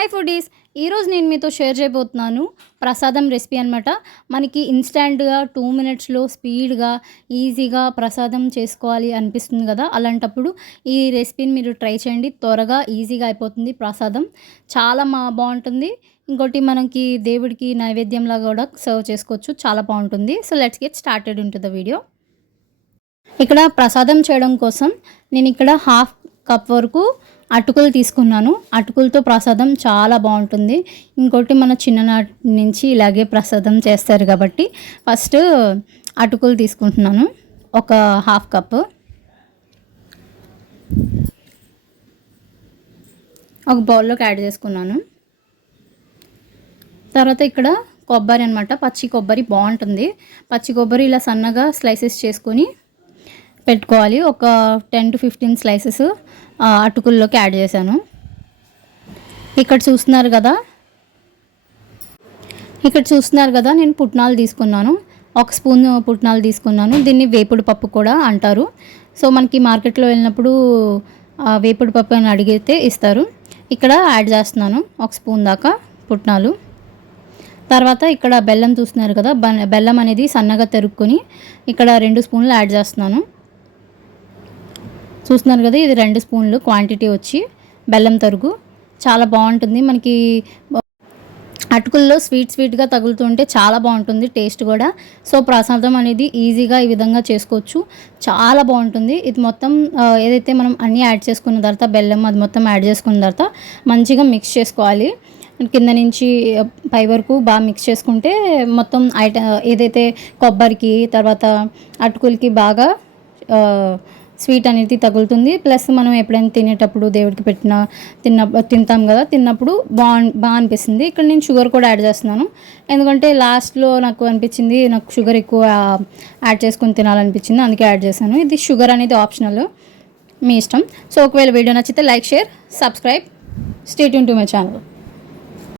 Hi foodies, ఈరోజు నేను మీతో షేర్ చేయబోతున్నాను ప్రసాదం రెసిపీ అనమాట. మనకి ఇన్స్టెంట్గా 2 మినిట్స్లో స్పీడ్గా ఈజీగా ప్రసాదం చేసుకోవాలి అనిపిస్తుంది కదా. అలాంటప్పుడు ఈ రెసిపీని మీరు ట్రై చేయండి. త్వరగా ఈజీగా అయిపోతుంది. ప్రసాదం చాలా బాగుంటుంది. ఇంకోటి మనకి దేవుడికి నైవేద్యంలాగా కూడా సర్వ్ చేసుకోవచ్చు. చాలా బాగుంటుంది. So let's get started into the video. ఇక్కడ ప్రసాదం చేయడం కోసం నేను ఇక్కడ 1/2 కప్ వరకు అటుకులు తీసుకున్నాను. అటుకులతో ప్రసాదం చాలా బాగుంటుంది. ఇంకోటి మన చిన్ననాటి నుంచి ఇలాగే ప్రసాదం చేస్తారు కాబట్టి ఫస్ట్ అటుకులు తీసుకుంటున్నాను. ఒక 1/2 కప్పు. ఒక బౌల్లోకి యాడ్ చేసుకున్నాను. తర్వాత ఇక్కడ కొబ్బరి అనమాట, పచ్చి కొబ్బరి బాగుంటుంది. పచ్చి కొబ్బరి ఇలా సన్నగా స్లైసెస్ చేసుకొని పెట్టుకోవాలి. ఒక 10 to 15 స్లైసెస్ అటుకుల్లోకి యాడ్ చేశాను. ఇక్కడ చూస్తున్నారు కదా నేను పుట్నాలు తీసుకున్నాను. 1 స్పూన్ పుట్నాలు తీసుకున్నాను. దీన్ని వేపుడు పప్పు కూడా అంటారు. సో మనకి మార్కెట్లో వెళ్ళినప్పుడు వేపుడు పప్పు అని అడిగితే ఇస్తారు. ఇక్కడ యాడ్ చేస్తున్నాను 1 స్పూన్ దాకా పుట్నాలు. తర్వాత ఇక్కడ బెల్లం చూస్తున్నారు కదా, బెల్లం అనేది సన్నగా తరుక్కొని ఇక్కడ 2 స్పూన్లు యాడ్ చేస్తున్నాను. చూస్తున్నారు కదా, ఇది 2 స్పూన్లు క్వాంటిటీ వచ్చి బెల్లం తరుగు. చాలా బాగుంటుంది. మనకి అటుకుల్లో స్వీట్గా తగులుతుంటే చాలా బాగుంటుంది టేస్ట్ కూడా. సో ప్రసాదం అనేది ఈజీగా ఈ విధంగా చేసుకోవచ్చు. చాలా బాగుంటుంది. ఇది మొత్తం ఏదైతే మనం అన్నీ యాడ్ చేసుకున్న తర్వాత బెల్లం అది మొత్తం యాడ్ చేసుకున్న తర్వాత మంచిగా మిక్స్ చేసుకోవాలి. కింద నుంచి పై వరకు బాగా మిక్స్ చేసుకుంటే మొత్తం ఏదైతే కొబ్బరికి తర్వాత అటుకులకి బాగా స్వీట్ అనేది తగులుతుంది. ప్లస్ మనం ఎప్పుడైనా తినేటప్పుడు దేవుడికి తింటాం కదా, తిన్నప్పుడు బాగా అనిపిస్తుంది. ఇక్కడ నేను షుగర్ కూడా యాడ్ చేస్తున్నాను. ఎందుకంటే లాస్ట్లో నాకు అనిపించింది నాకు షుగర్ ఎక్కువ యాడ్ చేసుకొని తినాలనిపించింది, అందుకే యాడ్ చేశాను. ఇది షుగర్ అనేది ఆప్షనల్, మీ ఇష్టం. సో ఒకవేళ వీడియో నచ్చితే like, share, subscribe, stay tune to my channel.